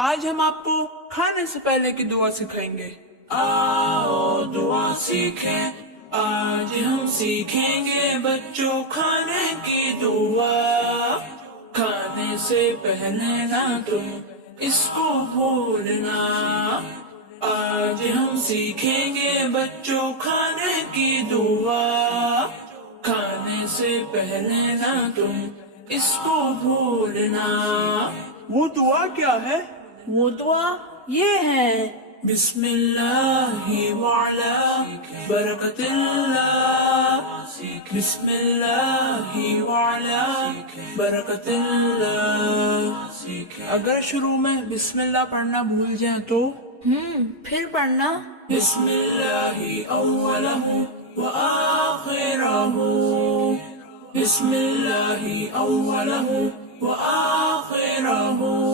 آج ہم آپ کو کھانے سے پہلے کی دعا سکھائیں گے۔ آؤ دعا سیکھیں، آج ہم سیکھیں گے بچوں کھانے کی دعا۔ کھانے سے پہلے نہ تم اس کو بھولنا، آج ہم سیکھیں گے بچوں کھانے کی دعا۔ کھانے سے پہلے نہ تم اس کو بھولنا۔ وہ دعا کیا ہے؟ وہ دعا یہ ہے، بسم اللہ وعلا برکت اللہ، بسم اللہ وعلا برکت اللہ۔ اگر شروع میں بسم اللہ پڑھنا بھول جائیں تو پھر پڑھنا بسم اللہ اولہ وآخرہ، بسم اللہ اولہ وآخرہ۔